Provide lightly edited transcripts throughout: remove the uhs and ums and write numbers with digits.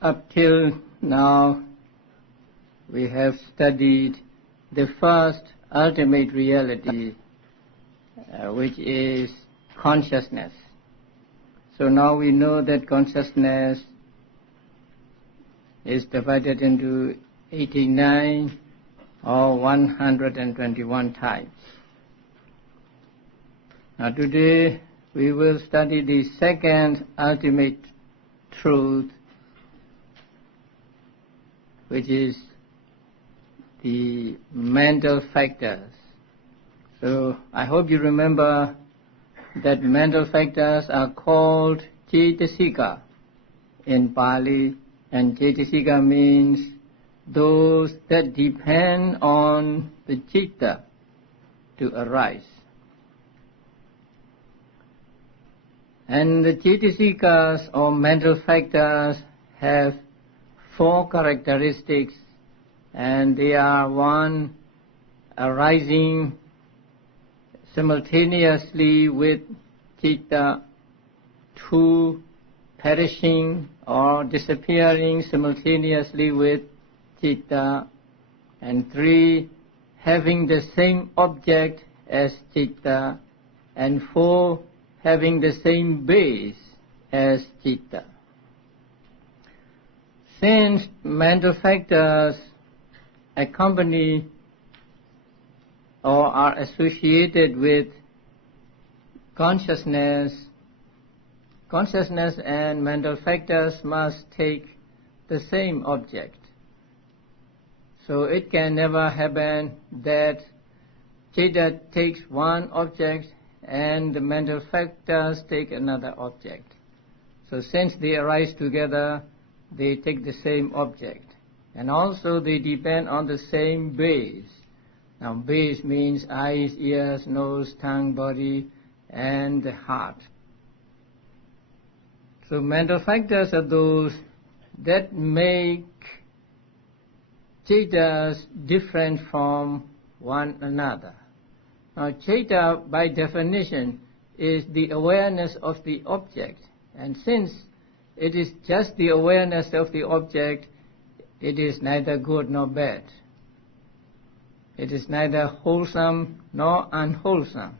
Up till now, we have studied the first ultimate reality, which is consciousness. So now we know that consciousness is divided into 89 or 121 types. Now today we will study the second ultimate truth, which is the mental factors. So I hope you remember that mental factors are called Cetasika in Pali, and Cetasika means those that depend on the citta to arise. And the Cetasikas or mental factors have four characteristics, and they are: one, arising simultaneously with citta; two, perishing or disappearing simultaneously with citta; and three, having the same object as citta; and four, having the same base as citta. Since mental factors accompany or are associated with consciousness, consciousness and mental factors must take the same object. So it can never happen that citta takes one object and the mental factors take another object. So since they arise together, they take the same object. And also they depend on the same base. Now base means eyes, ears, nose, tongue, body, and the heart. So mental factors are those that make cittas different from one another. Now citta by definition is the awareness of the object, and since it is just the awareness of the object, it is neither good nor bad. It is neither wholesome nor unwholesome.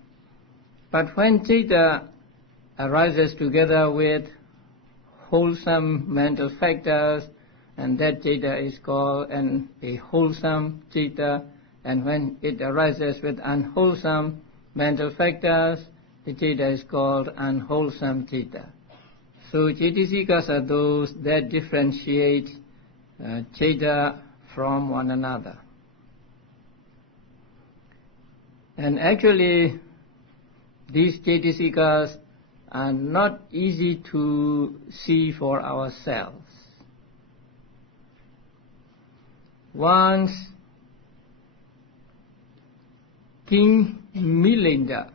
But when citta arises together with wholesome mental factors, and that citta is called a wholesome citta, and when it arises with unwholesome mental factors, the citta is called unwholesome citta. So Cetasikas are those that differentiate citta from one another. And actually, these Cetasikas are not easy to see for ourselves. Once King Milinda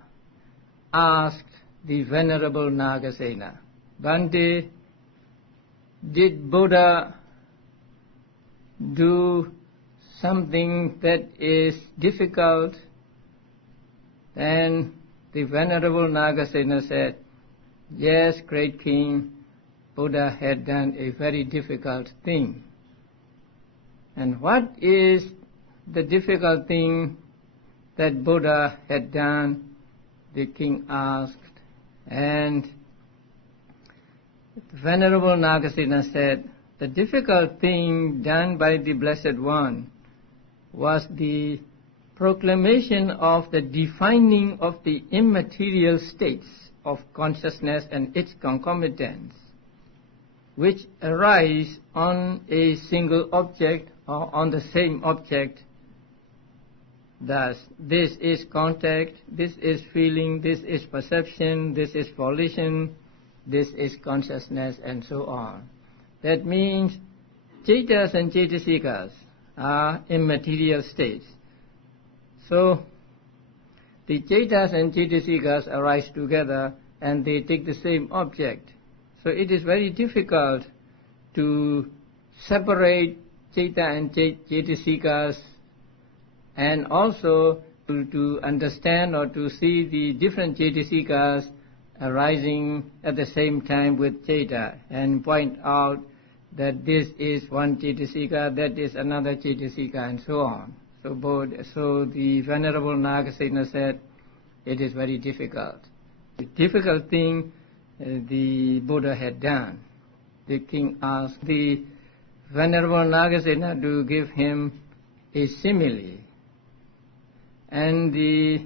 asked the Venerable Nagasena, "Bhante, did Buddha do something that is difficult?" Then the Venerable Nagasena said, "Yes, great king, Buddha had done a very difficult thing." And what is the difficult thing that Buddha had done? The king asked. And the Venerable Nagasena said, the difficult thing done by the Blessed One was the proclamation of the defining of the immaterial states of consciousness and its concomitants, which arise on a single object or on the same object. Thus, this is contact, this is feeling, this is perception, this is volition, this is consciousness, and so on. That means cittas and cetasikas are immaterial states. So the cittas and cetasikas arise together and they take the same object. So it is very difficult to separate citta and cetasikas, and also to understand or to see the different cetasikas arising at the same time with citta, and point out that this is one Cetasika, that is another Cetasika, and so on. So the Venerable Nagasena said, it is very difficult. The difficult thing the Buddha had done. The king asked the Venerable Nagasena to give him a simile. And the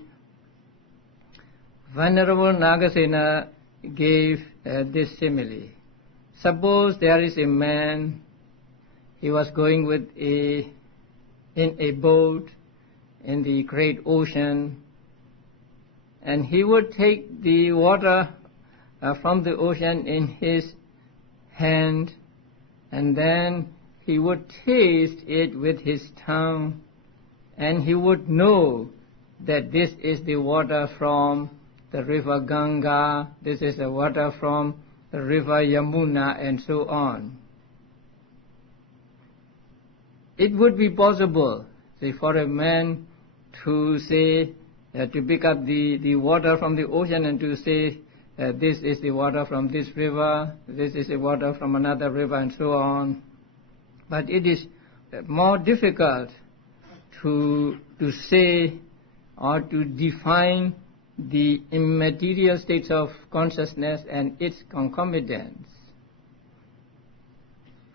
Venerable Nagasena gave this simile. Suppose there is a man, he was going in a boat in the great ocean, and he would take the water from the ocean in his hand, and then he would taste it with his tongue, and he would know that this is the water from the river Ganga, this is the water from the river Yamuna, and so on. It would be possible, say, for a man to say, to pick up the water from the ocean and to say, this is the water from this river, this is the water from another river, and so on. But it is more difficult to say or to define the immaterial states of consciousness and its concomitants,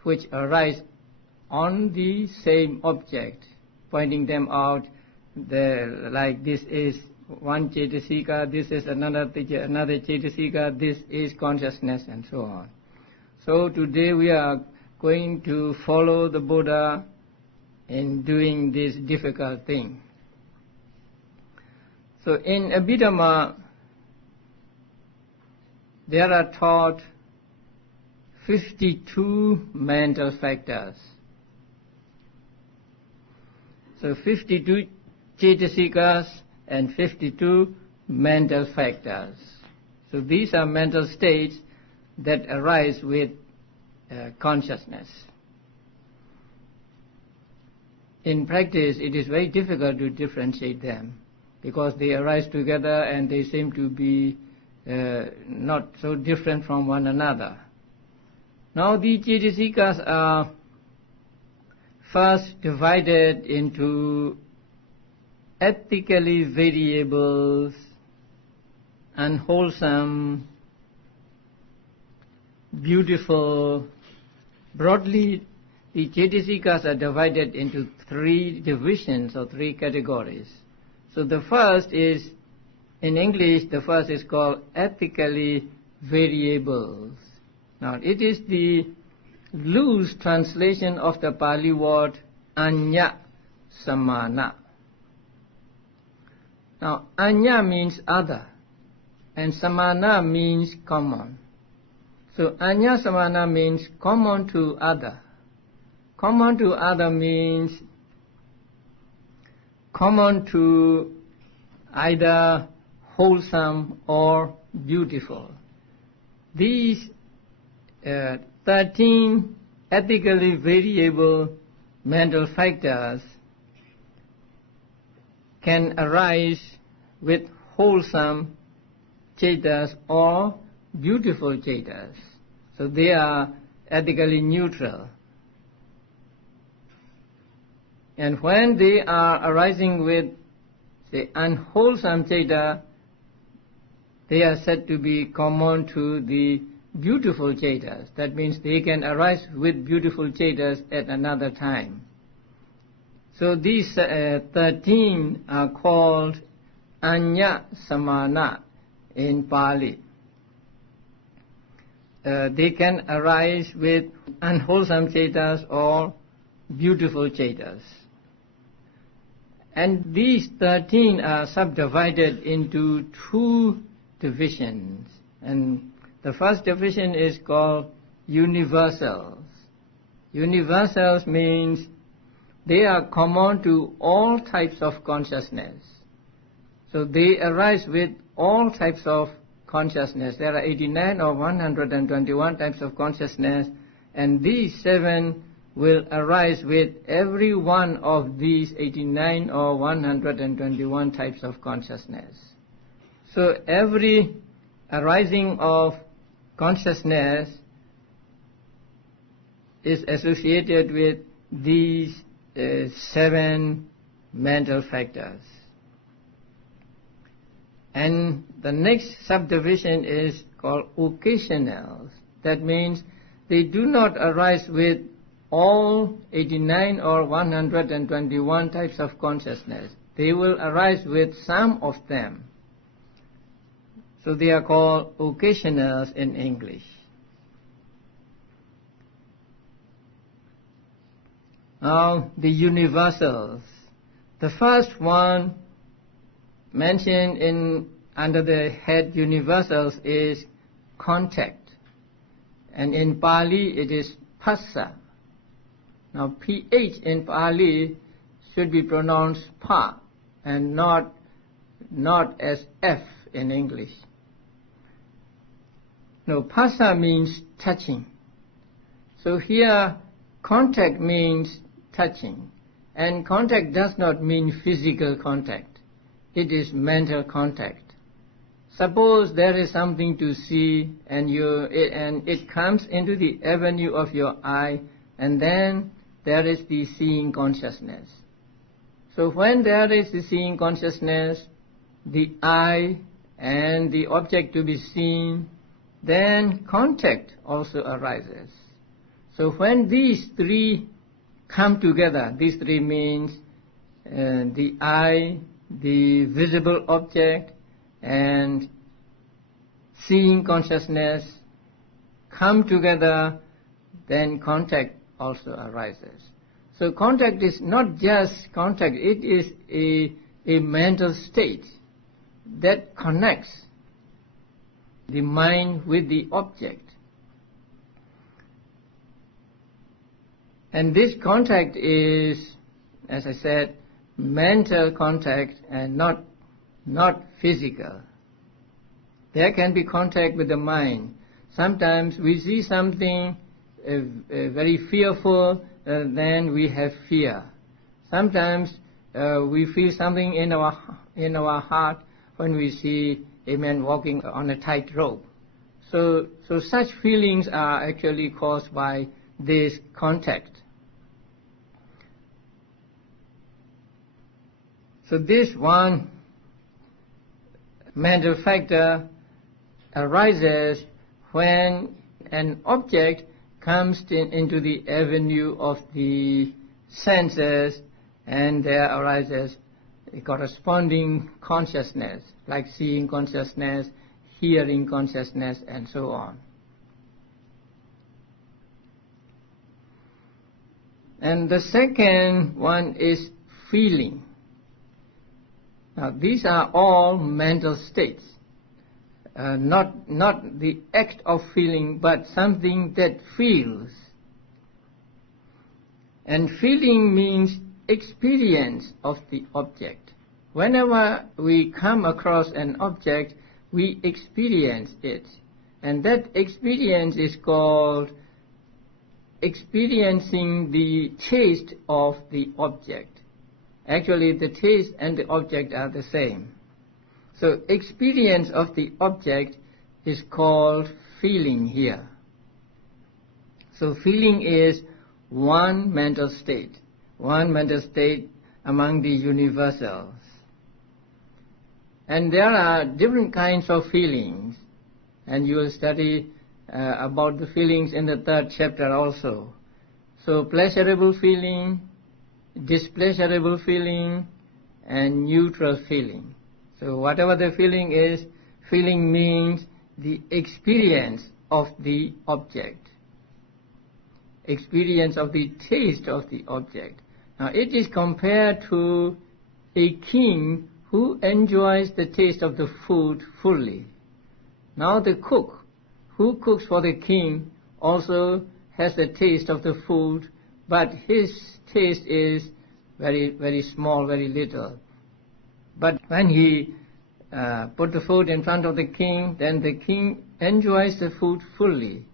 which arise on the same object, pointing them out, like this is one Cetasika, this is another Cetasika, this is consciousness, and so on. So today we are going to follow the Buddha in doing this difficult thing. So in Abhidhamma, there are taught 52 mental factors. So 52 Cetasikas and 52 mental factors. So these are mental states that arise with consciousness. In practice, it is very difficult to differentiate them, because they arise together and they seem to be not so different from one another. Now the Cetasikas are first divided into ethically variables, unwholesome, beautiful. Broadly, the Cetasikas are divided into 3 divisions or 3 categories. So the first is, in English, the first is called ethically variables. Now it is the loose translation of the Pali word aññasamāna. Now añña means other, and samāna means common. So aññasamāna means common to other. Common to other means common to either wholesome or beautiful. These 13 ethically variable mental factors can arise with wholesome cetas or beautiful cetas. So they are ethically neutral. And when they are arising with, say, unwholesome ceta, they are said to be common to the beautiful cetas. That means they can arise with beautiful cetas at another time. So these 13 are called aññasamāna in Pali. They can arise with unwholesome cetas or beautiful cetas. And these 13 are subdivided into 2 divisions. And the first division is called universals. Universals means they are common to all types of consciousness. So they arise with all types of consciousness. There are 89 or 121 types of consciousness, and these 7 will arise with every one of these 89 or 121 types of consciousness. So every arising of consciousness is associated with these 7 mental factors. And the next subdivision is called occasionals. That means they do not arise with all 89 or 121 types of consciousness. They will arise with some of them. So they are called occasionals in English. Now the universals. The first one mentioned under the head universals is contact. And in Pali it is phassa. Now PH in Pali should be pronounced pa and not as F in English. No, phassa means touching. So here contact means touching. And contact does not mean physical contact. It is mental contact. Suppose there is something to see and it comes into the avenue of your eye, and then there is the seeing consciousness. So when there is the seeing consciousness, the eye and the object to be seen, then contact also arises. So when these 3 come together, these 3 means the eye, the visible object, and seeing consciousness come together, then contact also arises. So contact is not just contact, it is a mental state that connects the mind with the object. And this contact is, as I said, mental contact and not physical. There can be contact with the mind. Sometimes we see something very fearful, then we have fear. Sometimes we feel something in our heart when we see a man walking on a tightrope. So such feelings are actually caused by this contact. So this one mental factor arises when an object comes into the avenue of the senses, and there arises a corresponding consciousness, like seeing consciousness, hearing consciousness, and so on. And the second one is feeling. Now these are all mental states, not the act of feeling, but something that feels. And feeling means experience of the object. Whenever we come across an object, we experience it. And that experience is called experiencing the taste of the object. Actually, the taste and the object are the same. So experience of the object is called feeling here. So feeling is one mental state among the universals. And there are different kinds of feelings, and you will study about the feelings in the 3rd chapter also. So pleasurable feeling, displeasurable feeling, and neutral feeling. So whatever the feeling is, feeling means the experience of the object, experience of the taste of the object. Now it is compared to a king who enjoys the taste of the food fully. Now the cook who cooks for the king also has the taste of the food, but his taste is very, very small, very little. But when he put the food in front of the king, then the king enjoys the food fully.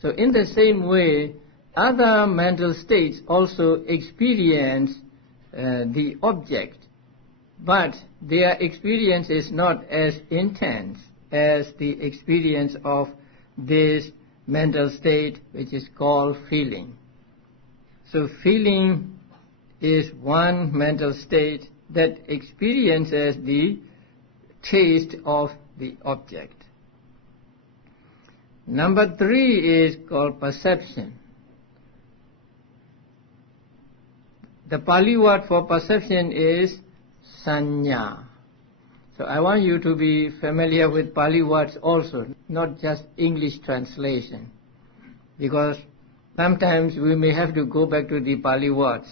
So in the same way, other mental states also experience the object, but their experience is not as intense as the experience of this mental state which is called feeling. So feeling is one mental state that experiences the taste of the object. Number 3 is called perception. The Pali word for perception is sanya. So I want you to be familiar with Pali words also, not just English translation, because sometimes we may have to go back to the Pali words.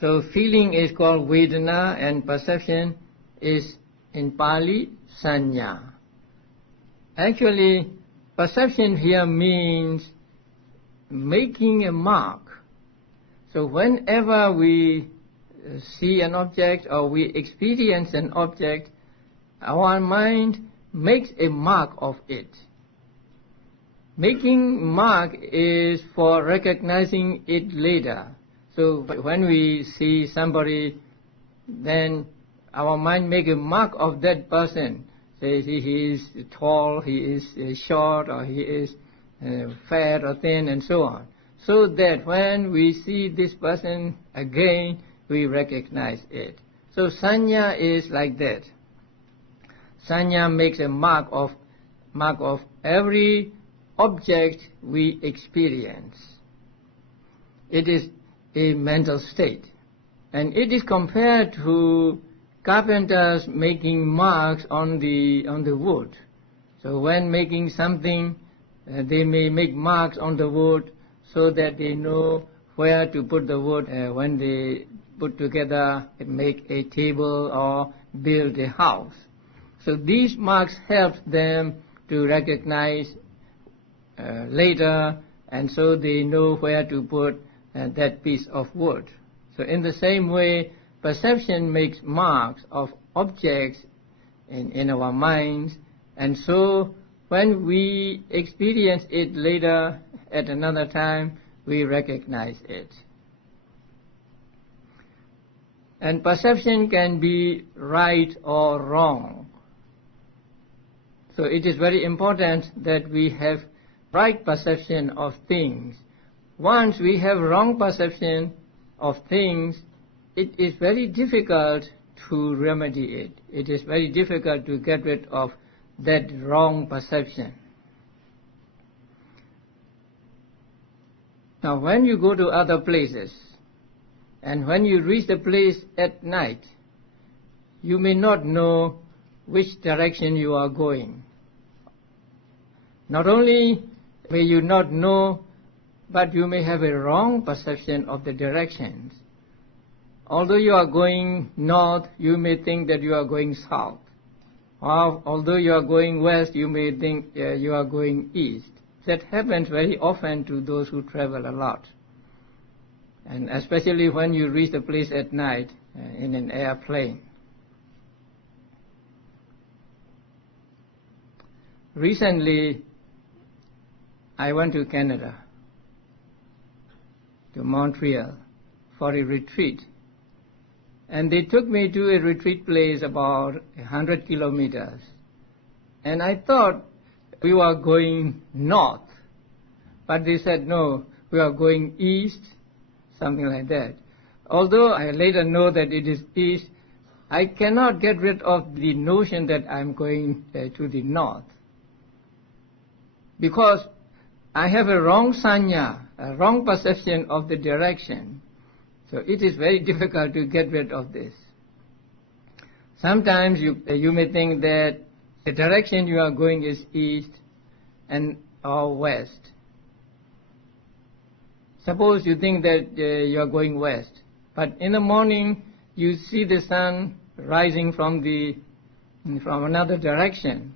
So feeling is called vedana and perception is in Pali sanya. Actually, perception here means making a mark. So whenever we see an object or we experience an object, our mind makes a mark of it. Making mark is for recognizing it later. So when we see somebody, then our mind make a mark of that person. Say he is tall, he is short, or he is fat or thin, and so on. So that when we see this person again, we recognize it. So sanya is like that. Sanya makes a mark of every object we experience. It is a mental state, and it is compared to carpenters making marks on the wood. So when making something, they may make marks on the wood so that they know where to put the wood when they put together, make a table or build a house. So these marks help them to recognize later, and so they know where to put that piece of wood. So in the same way, perception makes marks of objects in our minds, and so when we experience it later at another time, we recognize it. And perception can be right or wrong. So it is very important that we have right perception of things. Once we have wrong perception of things, it is very difficult to remedy it. It is very difficult to get rid of that wrong perception. Now when you go to other places, and when you reach the place at night, you may not know which direction you are going. Not only may you not know, but you may have a wrong perception of the directions. Although you are going north, you may think that you are going south. Or although you are going west, you may think you are going east. That happens very often to those who travel a lot. And especially when you reach the place at night in an airplane. Recently, I went to Canada, to Montreal, for a retreat. And they took me to a retreat place about 100 kilometers. And I thought we were going north. But they said, no, we are going east, something like that. Although I later know that it is east, I cannot get rid of the notion that I'm going to the north. Because I have a wrong sanya, a wrong perception of the direction. So it is very difficult to get rid of this. Sometimes you may think that the direction you are going is east or west. Suppose you think that you are going west, but in the morning you see the sun rising from another direction.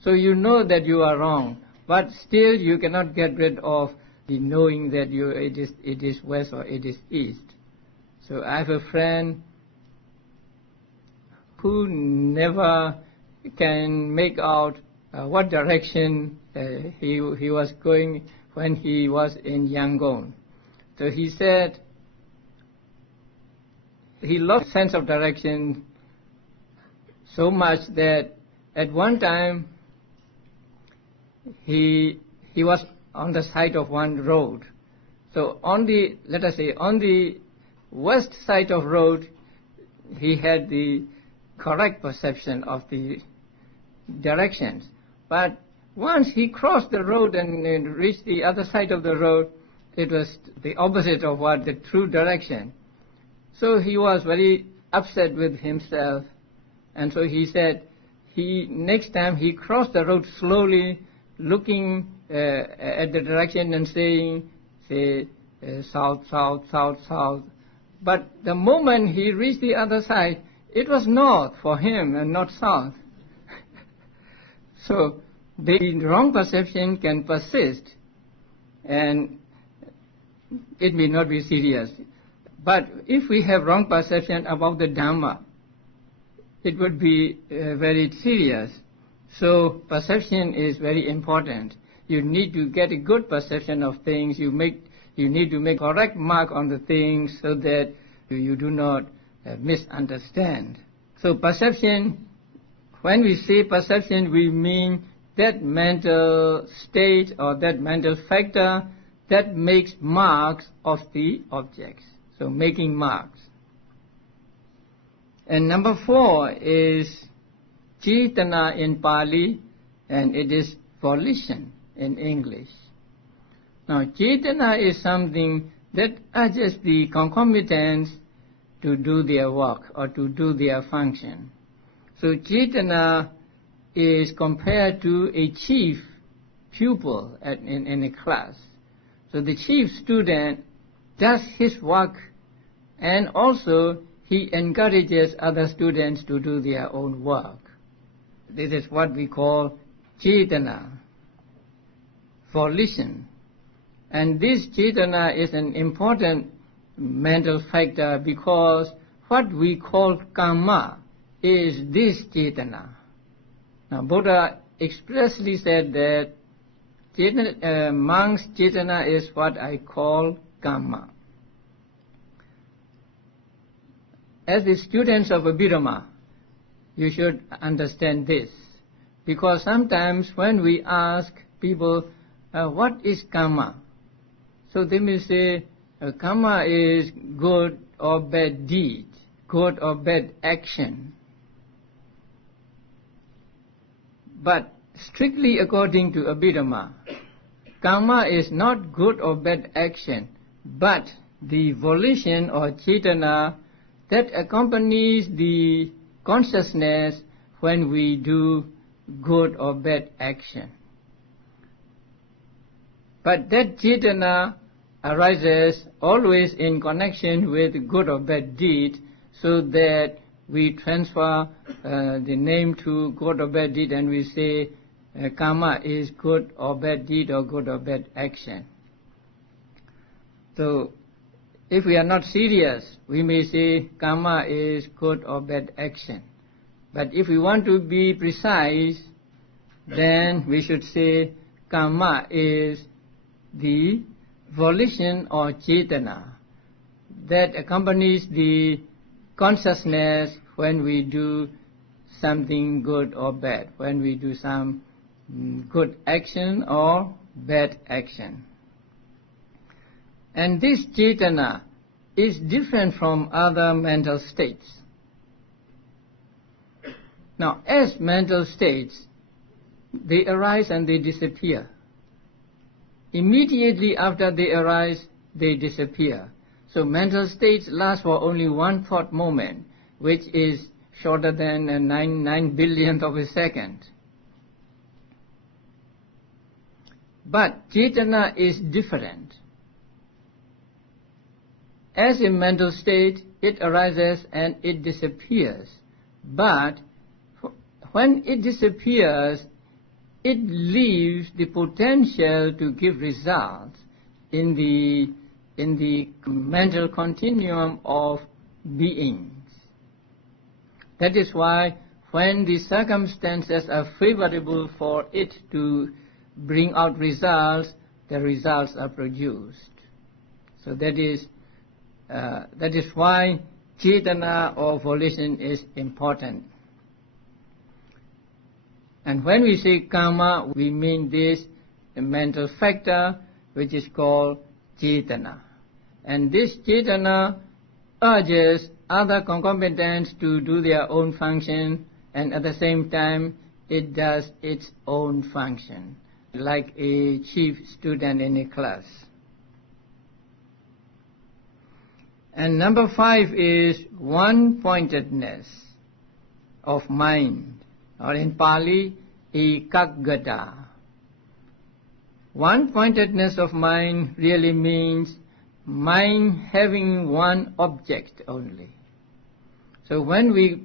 So you know that you are wrong, but still you cannot get rid of the knowing that it is west or it is east. So I have a friend who never can make out what direction he was going when he was in Yangon. So he said he lost sense of direction so much that at one time he was on the side of one road, So on the, let us say, on the west side of road, he had the correct perception of the directions. But once he crossed the road and reached the other side of the road, it was the opposite of what the true direction. So he was very upset with himself, and so he said, next time he crossed the road slowly, looking at the direction and saying, say, south, south, south, south. But the moment he reached the other side, it was north for him and not south. So the wrong perception can persist, and it may not be serious. But if we have wrong perception about the Dhamma, it would be very serious. So perception is very important. You need to get a good perception of things. You need to make correct mark on the things so that you do not misunderstand. So perception, when we say perception, we mean that mental state or that mental factor that makes marks of the objects. So making marks. And number 4 is Cetana in Pali, and it is volition in English. Now, Cetana is something that urges the concomitants to do their work or to do their function. So Cetana is compared to a chief pupil in a class. So the chief student does his work, and also he encourages other students to do their own work. This is what we call Cetana, volition. And this Cetana is an important mental factor because what we call karma is this Cetana. Now, Buddha expressly said that monk's Cetana is what I call karma. As the students of Abhidhamma, you should understand this, because sometimes when we ask people, what is karma? So they may say, karma is good or bad deed, good or bad action. But strictly according to Abhidhamma, karma is not good or bad action, but the volition or Cetana that accompanies the consciousness when we do good or bad action. But that Cetana arises always in connection with good or bad deed, so that we transfer the name to good or bad deed, and we say karma is good or bad deed or good or bad action. So if we are not serious, we may say karma is good or bad action. But if we want to be precise, then we should say karma is the volition or Cetana that accompanies the consciousness when we do something good or bad, when we do some good action or bad action. And this Cetana is different from other mental states. Now, as mental states, they arise and they disappear. Immediately after they arise, they disappear. So mental states last for only 1/4 moment, which is shorter than a 9 billionth of a second. But Cetana is different. As a mental state, it arises and it disappears. But when it disappears, it leaves the potential to give results in the mental continuum of beings. That is why when the circumstances are favorable for it to bring out results, the results are produced. So that is why Cetana or volition is important. And when we say karma, we mean this, the mental factor, which is called cetana. And this cetana urges other concomitants to do their own function, and at the same time it does its own function, like a chief student in a class. And number 5 is one-pointedness of mind, or in Pali, ekaggata. One-pointedness of mind really means mind having one object only. So when we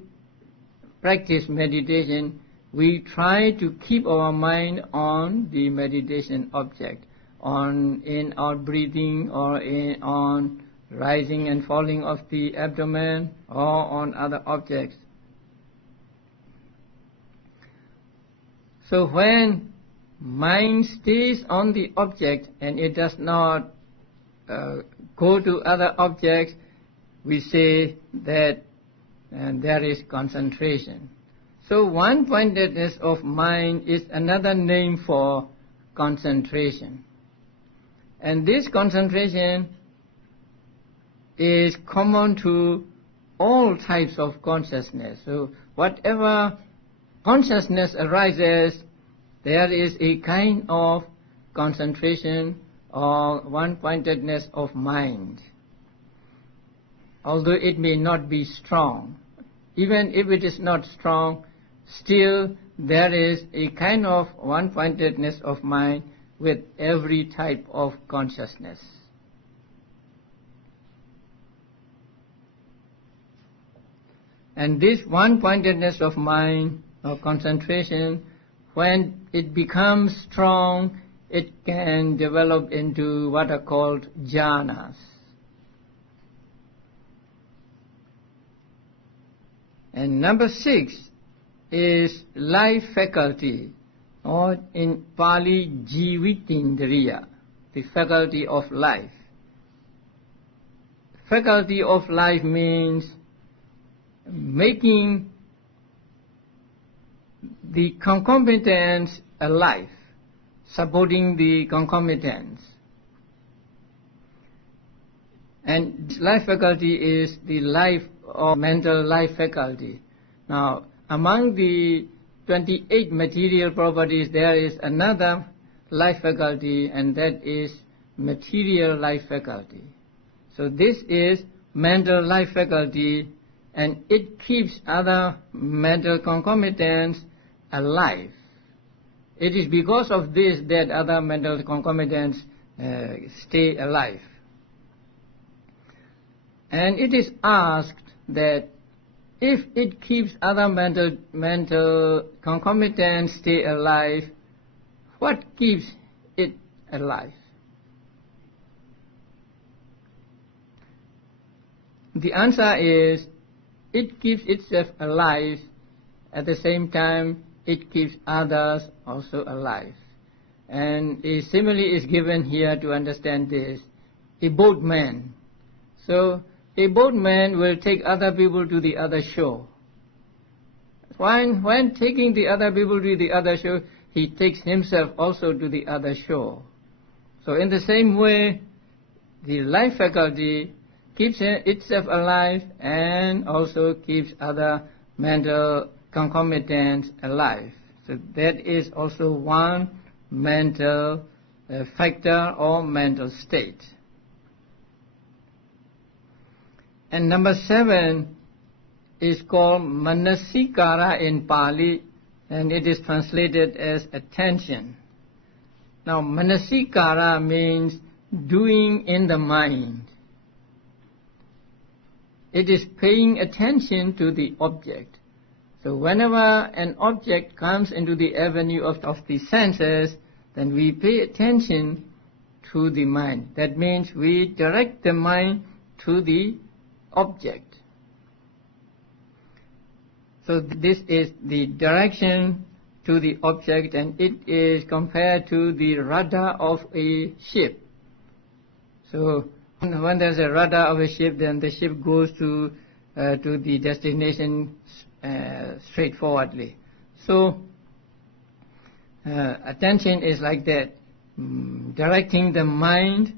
practice meditation, we try to keep our mind on the meditation object, on in-out breathing, or on rising and falling of the abdomen, or on other objects. So when mind stays on the object and it does not go to other objects, we say that there is concentration. So one-pointedness of mind is another name for concentration. And this concentration is common to all types of consciousness. So whatever consciousness arises, there is a kind of concentration or one-pointedness of mind. Although it may not be strong, even if it is not strong, still there is a kind of one-pointedness of mind with every type of consciousness. And this one-pointedness of mind or concentration, when it becomes strong, it can develop into what are called jhanas. And number 6 is life faculty, or in Pali, jivitindriya, the faculty of life. Faculty of life means making the concomitants alive, supporting the concomitants. And life faculty is the life or mental life faculty. Now, among the 28 material properties, there is another life faculty, and that is material life faculty. So this is mental life faculty, and it keeps other mental concomitants alive. It is because of this that other mental concomitants stay alive. And it is asked that if it keeps other mental concomitants stay alive, what keeps it alive? The answer is, it keeps itself alive, at the same time it keeps others also alive. And a simile is given here to understand this. A boatman. So a boatman will take other people to the other shore. When taking the other people to the other shore, he takes himself also to the other shore. So in the same way, the life faculty keeps itself alive and also keeps other mental concomitants alive. So that is also one mental factor or mental state. And number 7 is called manasikara in Pali, and it is translated as attention. Now, manasikara means doing in the mind. It is paying attention to the object. So whenever an object comes into the avenue of the senses, then we pay attention to the mind. That means we direct the mind to the object. So this is the direction to the object, and it is compared to the rudder of a ship. So when there's a rudder of a ship, then the ship goes to the destination straightforwardly. So attention is like that, directing the mind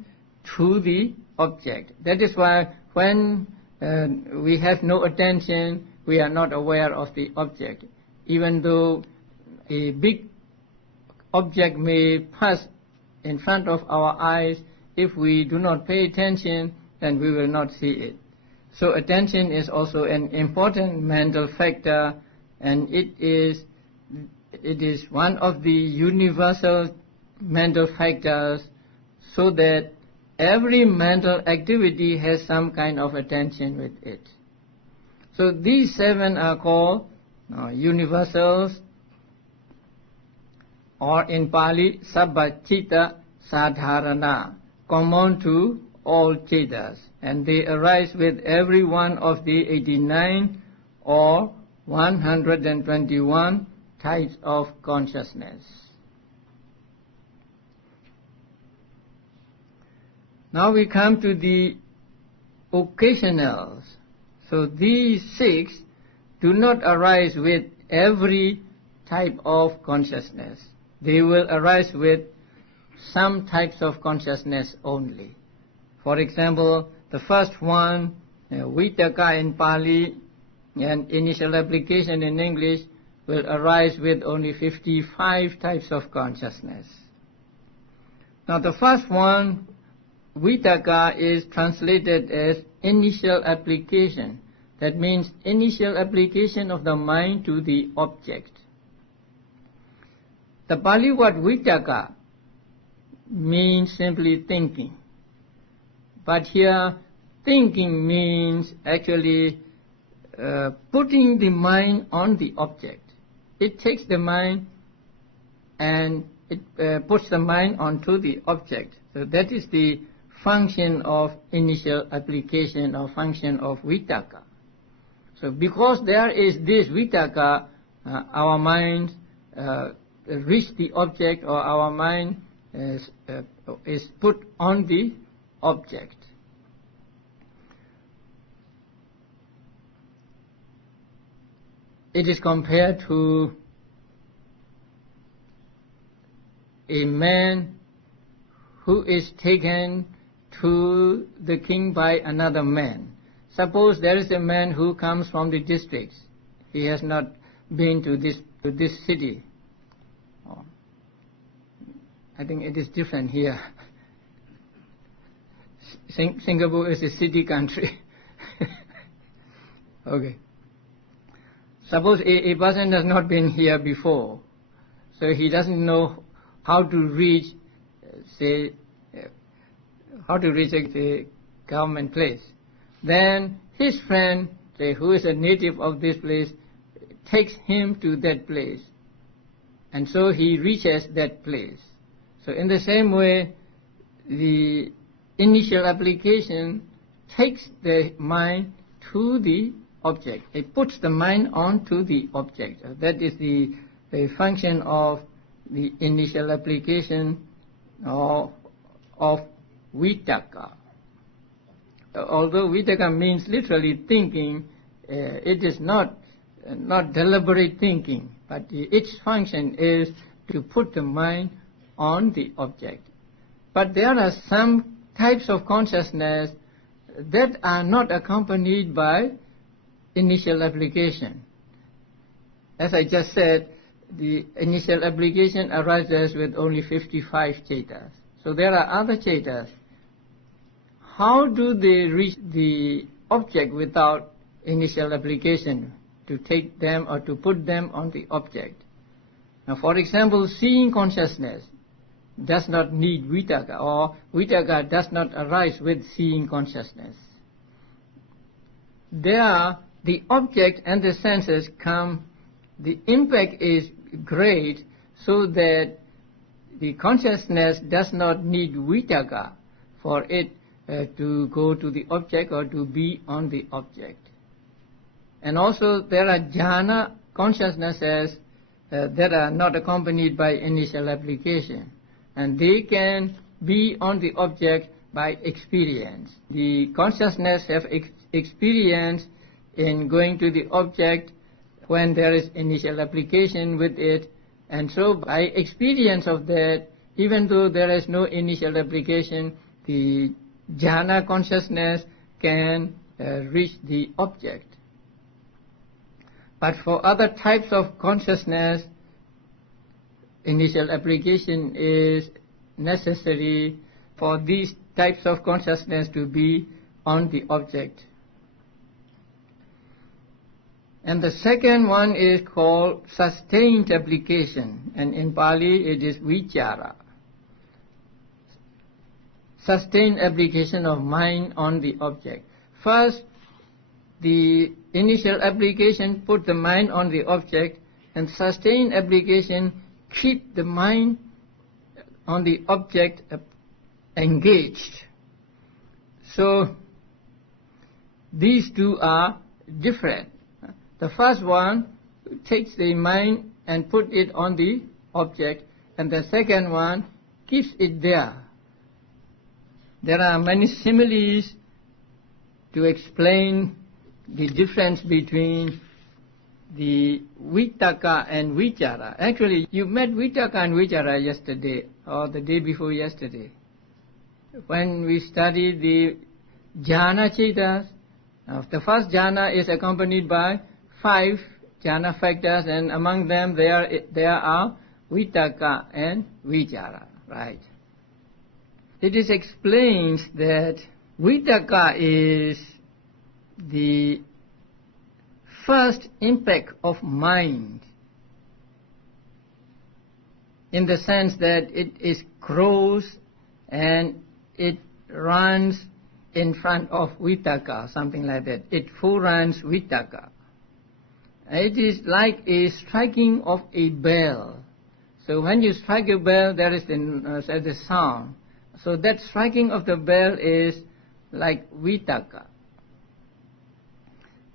to the object. That is why when we have no attention, we are not aware of the object. Even though a big object may pass in front of our eyes, if we do not pay attention, then we will not see it. So attention is also an important mental factor, and it is one of the universal mental factors, so that every mental activity has some kind of attention with it. So these 7 are called universals, or in Pali, sabba citta sadharana, common to all citas, and they arise with every one of the 89 or 121 types of consciousness. Now we come to the occasionals. So these 6 do not arise with every type of consciousness. They will arise with some types of consciousness only. For example, the first one, vitaka in Pali and initial application in English, will arise with only 55 types of consciousness. Now the first one, vitaka, is translated as initial application. That means initial application of the mind to the object. The Pali word vitaka means simply thinking. But here, thinking means actually putting the mind on the object. It takes the mind and it puts the mind onto the object. So that is the function of initial application or function of vitaka. So because there is this vitaka, our mind reach the object, or our mind is put on the object. It is compared to a man who is taken to the king by another man. Suppose there is a man who comes from the districts. He has not been to this city. I think it is different here. Singapore is a city country. Okay. Suppose a person has not been here before, so he doesn't know how to reach, say, a government place. Then his friend, say, who is a native of this place, takes him to that place, and so he reaches that place. So in the same way, the initial application takes the mind to the object. It puts the mind onto the object. That is the function of the initial application of vitaka. Although vitaka means literally thinking, it is not deliberate thinking, but its function is to put the mind on the object. But there are some types of consciousness that are not accompanied by initial application. As I just said, the initial application arises with only 55 cetas. So there are other cetas. How do they reach the object without initial application, to take them or to put them on the object? Now, for example, seeing consciousness does not need vitaka, or vitaka does not arise with seeing consciousness. There, the object and the senses come, the impact is great, so that the consciousness does not need vitaka for it to go to the object or to be on the object. And also there are jhana consciousnesses that are not accompanied by initial application, and they can be on the object by experience. The consciousness have experience in going to the object when there is initial application with it, and so by experience of that, even though there is no initial application, the jhana consciousness can reach the object. But for other types of consciousness, initial application is necessary for these types of consciousness to be on the object. And the second one is called sustained application, and in Pali it is vichara. Sustained application of mind on the object. First, the initial application put the mind on the object, and sustained application keep the mind on the object engaged. So these two are different. The first one takes the mind and put it on the object, and the second one keeps it there. There are many similes to explain the difference between the vitaka and vichara. Actually, you met vitaka and vichara yesterday or the day before yesterday. When we studied the jhana chetas, the first jhana is accompanied by 5 jhana factors, and among them there are vitaka and vichara, right? It is explained that vitaka is the first impact of mind, in the sense that it is gross and it runs in front of vitaka, something like that. It foreruns vitaka. It is like a striking of a bell. So when you strike a bell, there is the sound. So that striking of the bell is like vitaka.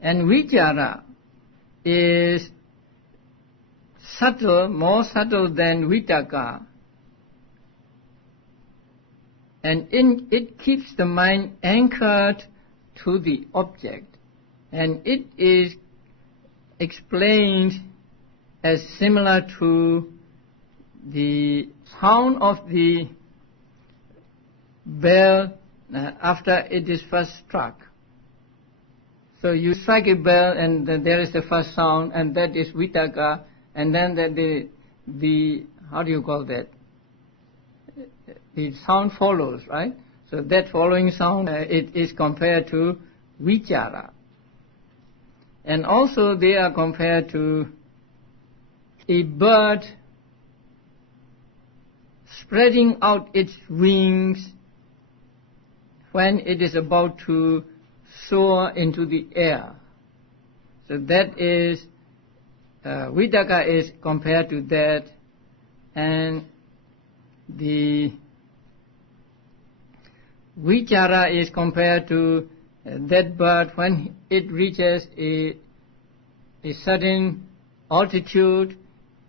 And vichara is subtle, more subtle than vitaka. And it keeps the mind anchored to the object. And it is explained as similar to the sound of the bell after it is first struck. So you strike a bell and there is the first sound, and that is vitaka, and then the how do you call that? The sound follows, right? So that following sound, it is compared to vichara. And also they are compared to a bird spreading out its wings when it is about to soar into the air. So that is, vitaka is compared to that, and the vichara is compared to that bird when it reaches a certain altitude,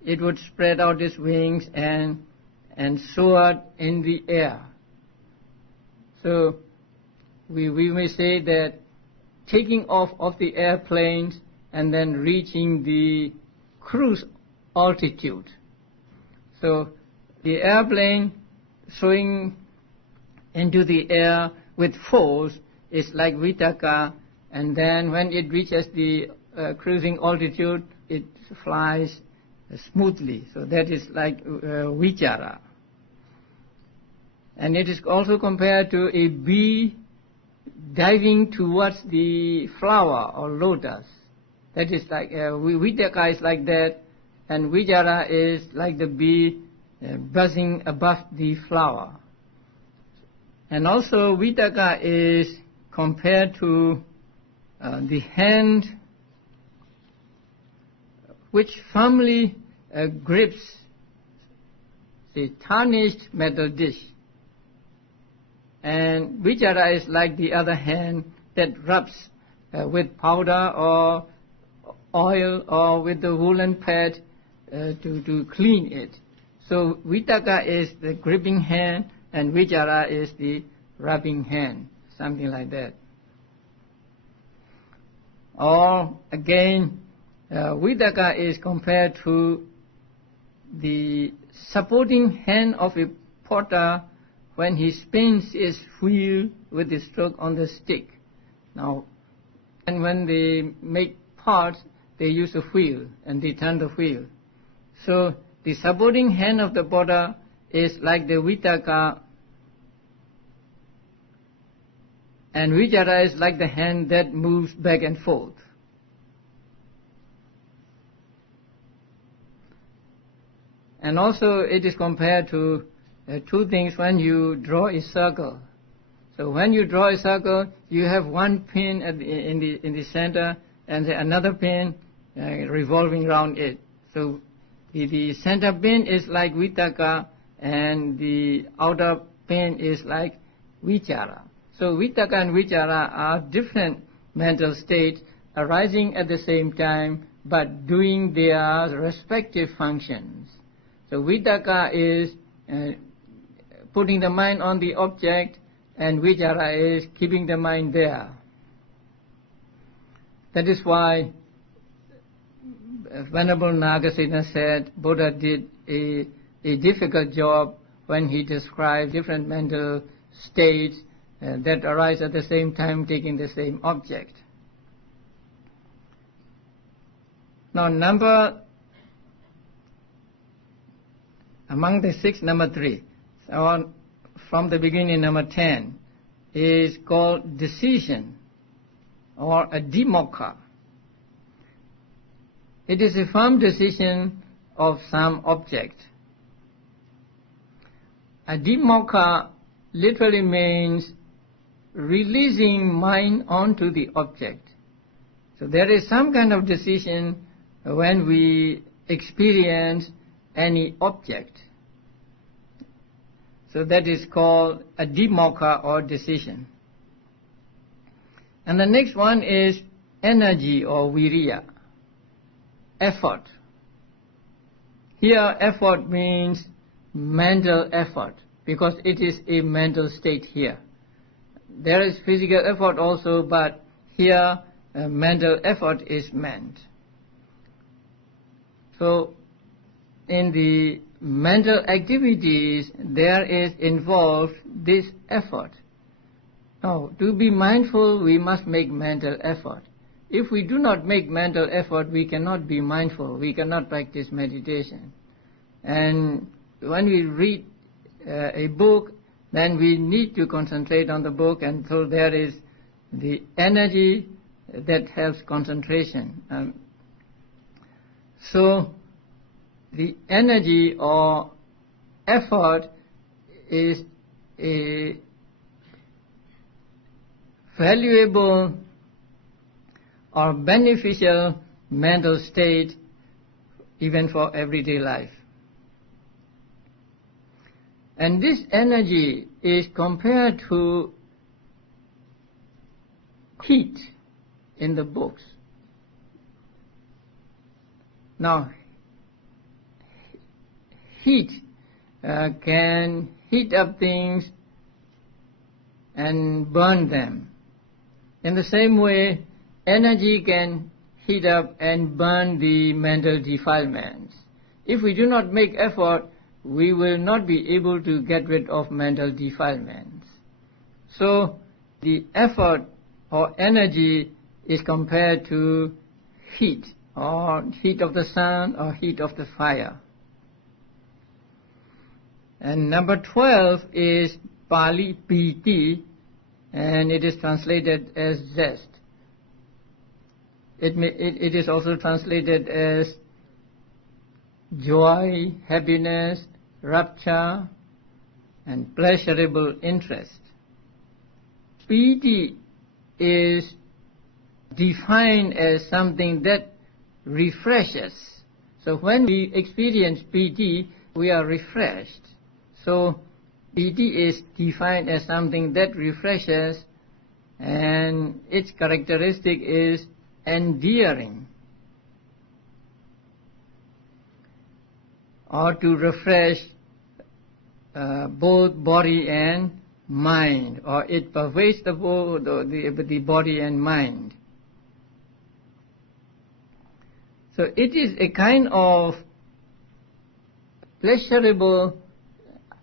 it would spread out its wings and soar in the air. So we may say that taking off of the airplanes and then reaching the cruise altitude. So the airplane soaring into the air with force is like vitaka, and then when it reaches the cruising altitude, it flies smoothly. So that is like vichara. And it is also compared to a bee diving towards the flower or lotus. That is like, vitaka is like that, and vichara is like the bee buzzing above the flower. And also vitaka is compared to the hand which firmly grips the tarnished metal dish. And vichara is like the other hand that rubs with powder or oil or with the woolen pad to clean it. So vitaka is the gripping hand and vichara is the rubbing hand, something like that. Or again, vitaka is compared to the supporting hand of a potter when he spins his wheel with the stroke on the stick. Now, and when they make pots, they use a wheel and they turn the wheel. So the supporting hand of the potter is like the vitaka, and vichara is like the hand that moves back and forth. And also it is compared to two things when you draw a circle. So when you draw a circle, you have one pin in the center and another pin revolving around it. So the center pin is like vitaka and the outer pin is like vichara. So vitaka and vichara are different mental states arising at the same time but doing their respective functions. So vitaka is putting the mind on the object, and vichara is keeping the mind there. That is why Venerable Nagasena said Buddha did a difficult job when he described different mental states that arise at the same time taking the same object. Now among the six, number 3, so from the beginning, number 10, is called decision or a dimokha. It is a firm decision of some object. A dimokha literally means releasing mind onto the object. So there is some kind of decision when we experience any object. So that is called a dimokha or decision. And the next one is energy or viriya, effort. Here effort means mental effort because it is a mental state here. There is physical effort also, but here mental effort is meant. So in the mental activities there is involved this effort. Now, to be mindful we must make mental effort. If we do not make mental effort, we cannot be mindful, we cannot practice meditation. And when we read a book, then we need to concentrate on the book, and so there is the energy that helps concentration. So the energy or effort is a valuable or beneficial mental state even for everyday life. And this energy is compared to heat in the books. Now, heat can heat up things and burn them. In the same way, energy can heat up and burn the mental defilements. If we do not make effort, we will not be able to get rid of mental defilements. So the effort or energy is compared to heat, or heat of the sun or heat of the fire. And number 12 is Pali piti, and it is translated as zest. It is also translated as joy, happiness, rapture, and pleasurable interest. Piti is defined as something that refreshes. So when we experience piti, we are refreshed. So piti is defined as something that refreshes, and its characteristic is endearing, or to refresh both body and mind, or it pervades the body and mind. So it is a kind of pleasurable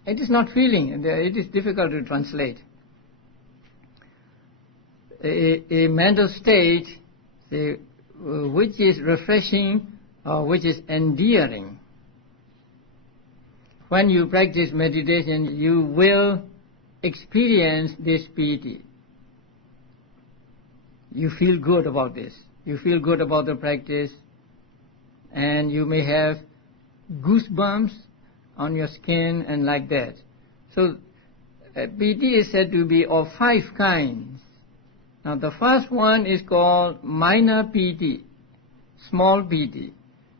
It is not feeling. It is difficult to translate. A mental state which is refreshing or which is endearing. When you practice meditation, you will experience this piti. You feel good about this. You feel good about the practice, and you may have goosebumps on your skin and like that. So piti is said to be of 5 kinds. Now the first one is called minor piti, small piti.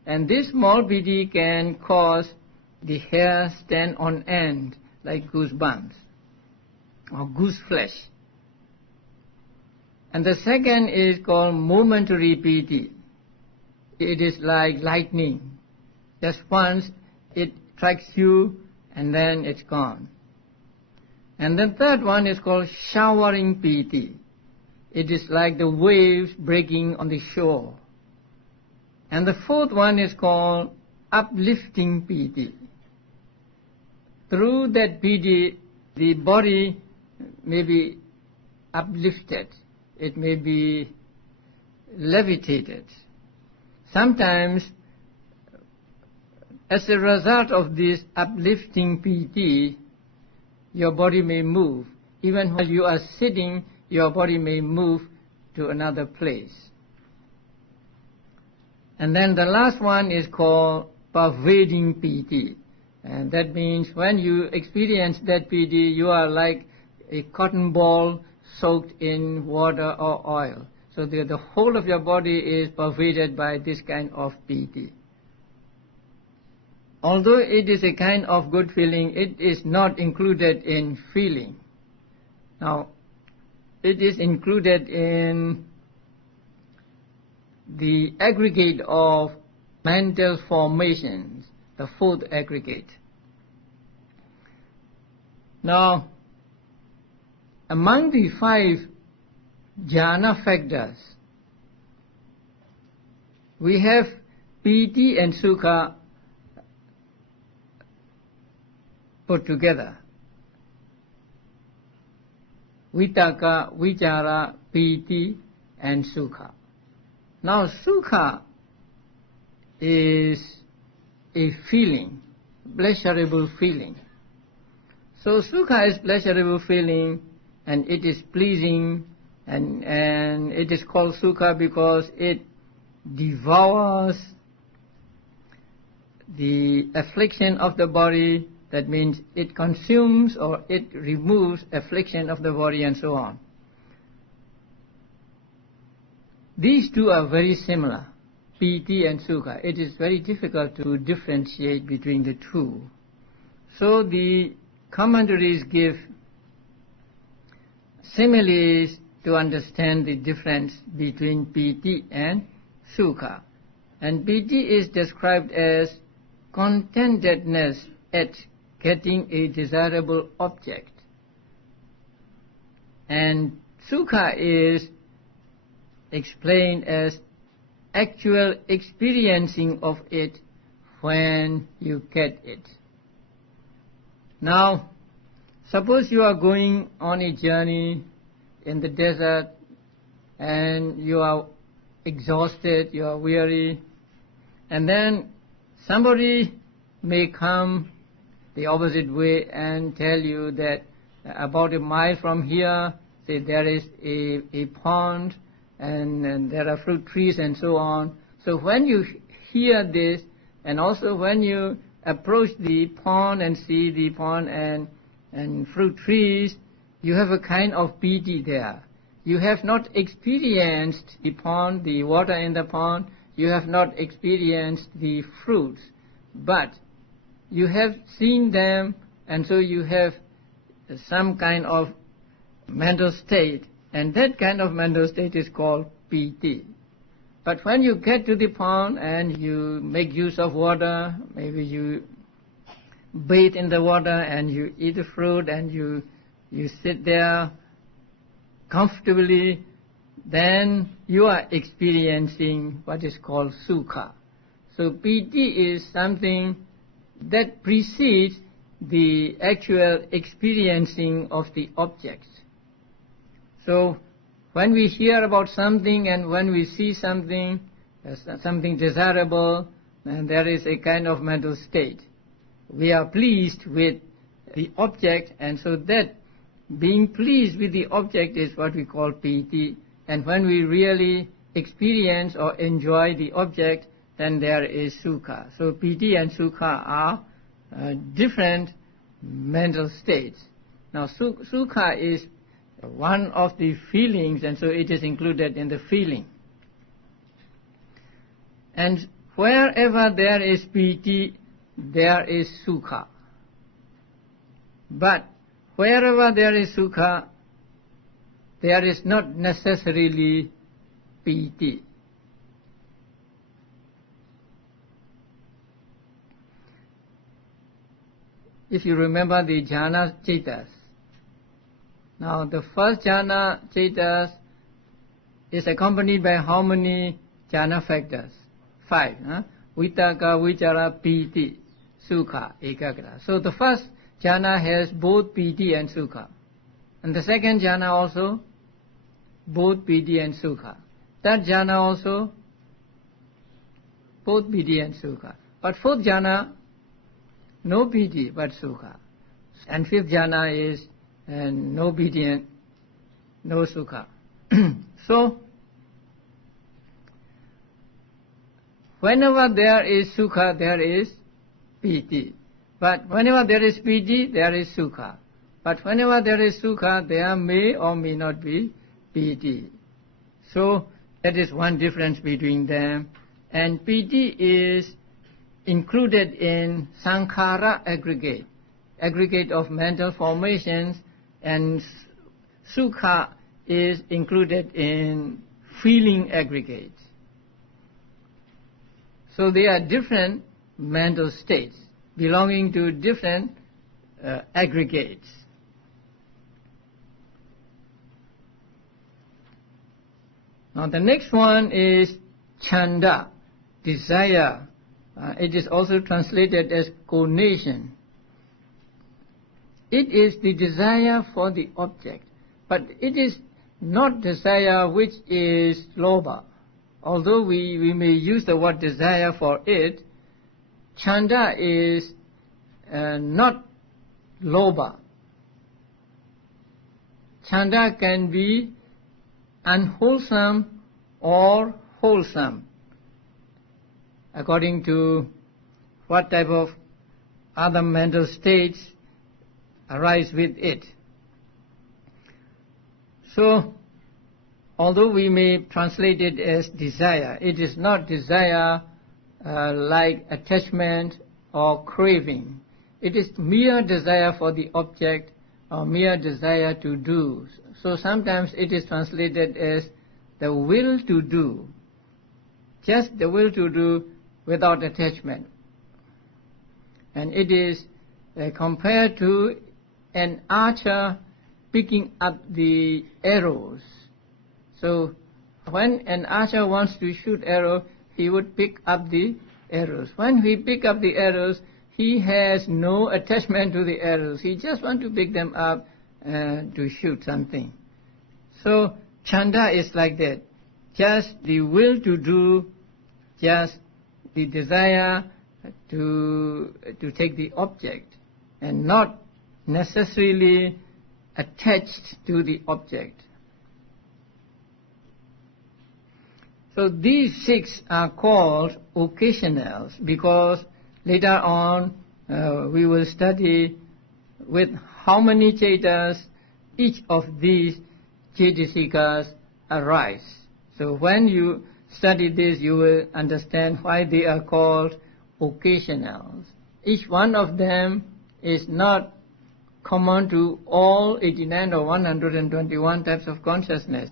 And this small piti can cause the hair stand on end like goosebumps or goose flesh. And the second is called momentary piti. It is like lightning. Just once it strikes you and then it's gone. And the third one is called showering piti. It is like the waves breaking on the shore. And the fourth one is called uplifting piti. Through that piti, the body may be uplifted. It may be levitated. Sometimes, as a result of this uplifting piti, your body may move. Even while you are sitting, your body may move to another place. And then the last one is called pervading piti. And that means when you experience that piti, you are like a cotton ball soaked in water or oil. So the whole of your body is pervaded by this kind of piti. Although it is a kind of good feeling, it is not included in feeling. Now, it is included in the aggregate of mental formations, the fourth aggregate. Now, among the 5 jhana factors, we have piti and sukha put together. Vitaka, vichara, piti, and sukha. Now, sukha is a feeling, pleasurable feeling. So, sukha is pleasurable feeling, and it is pleasing, and it is called sukha because it devours the affliction of the body. That means it consumes or it removes affliction of the body and so on. These two are very similar, piti and sukha. It is very difficult to differentiate between the two. So the commentaries give similes to understand the difference between piti and sukha. And piti is described as contentedness at getting a desirable object. And sukha is explained as actual experiencing of it when you get it. Now, suppose you are going on a journey in the desert and you are exhausted, you are weary, and then somebody may come the opposite way and tell you that about a mile from here, say there is a pond and there are fruit trees and so on. So when you hear this, and also when you approach the pond and see the pond and fruit trees, you have a kind of piti there. You have not experienced the pond, the water in the pond, you have not experienced the fruits, but you have seen them, and so you have some kind of mental state, and that kind of mental state is called piti. But when you get to the pond and you make use of water, maybe you bathe in the water and you eat the fruit and you sit there comfortably, then you are experiencing what is called sukha. So piti is something that precedes the actual experiencing of the objects. So when we hear about something and when we see something, something desirable, and there is a kind of mental state. We are pleased with the object, and so that being pleased with the object is what we call piti. And when we really experience or enjoy the object, then there is sukha. So piti and sukha are different mental states. Now sukha is one of the feelings, and so it is included in the feeling. And wherever there is piti, there is sukha. But wherever there is sukha, there is not necessarily piti. If you remember the jhana cetas, now the first jhana cetas is accompanied by how many jhana factors? 5. Vitaka, vichara, piti, sukha, ekagra. So the first jhana has both piti and sukha. And the second jhana also, both piti and sukha. Third jhana also, both piti and sukha. But fourth jhana, no piti but sukha. And fifth jhana is no piti and no sukha. So, whenever there is sukha, there is piti. But whenever there is piti, there is sukha. But whenever there is sukha, there may or may not be piti. So that is one difference between them. And piti is included in sankhara aggregate of mental formations, and sukha is included in feeling aggregates. So they are different mental states belonging to different aggregates. Now the next one is chanda, desire. It is also translated as conation. It is the desire for the object, but it is not desire which is lobha. Although we may use the word desire for it, chanda is not lobha. Chanda can be unwholesome or wholesome, according to what type of other mental states arise with it. So, although we may translate it as desire, it is not desire like attachment or craving. It is mere desire for the object or mere desire to do. So sometimes it is translated as the will to do, just the will to do without attachment. And it is compared to an archer picking up the arrows. So when an archer wants to shoot arrow, he would pick up the arrows. When he pick up the arrows, he has no attachment to the arrows. He just wants to pick them up to shoot something. So chanda is like that. Just the will to do, just the desire to take the object, and not necessarily attached to the object. So these 6 are called occasionals, because later on we will study with how many cetas each of these cetasikas arise. So when you study this, you will understand why they are called occasionals. Each one of them is not common to all 89 or 121 types of consciousness.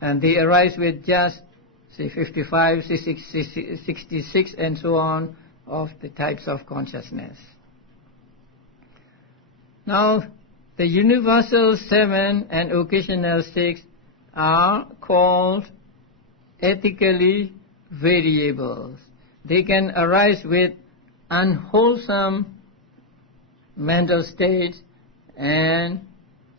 And they arise with just, say, 55, 66, and so on of the types of consciousness. Now, the universal 7 and occasional 6 are called ethically variables. They can arise with unwholesome mental states and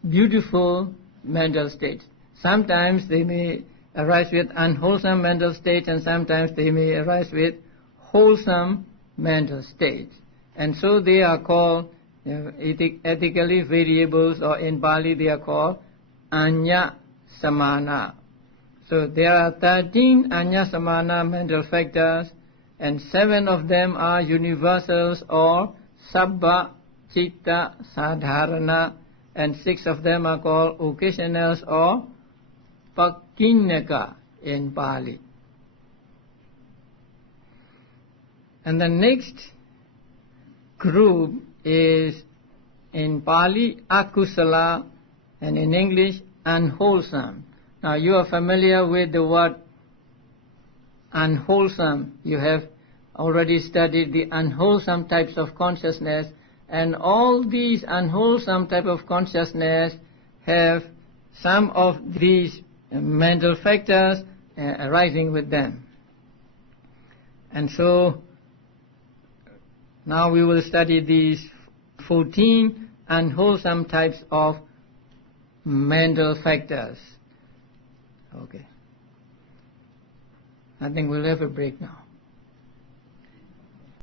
beautiful mental states. Sometimes they may arise with unwholesome mental states, and sometimes they may arise with wholesome mental states. And so they are called ethically variables, or in Pali they are called aññasamāna. So there are 13 aññasamāna mental factors, and 7 of them are universals or sabba citta sadharana, and 6 of them are called occasionals or pakinnaka in Pali. And the next group is in Pali akusala, and in English unwholesome. Now you are familiar with the word unwholesome. You have already studied the unwholesome types of consciousness, and all these unwholesome type of consciousness have some of these mental factors arising with them. And so now we will study these 14 unwholesome types of mental factors. Okay. I think we'll have a break now.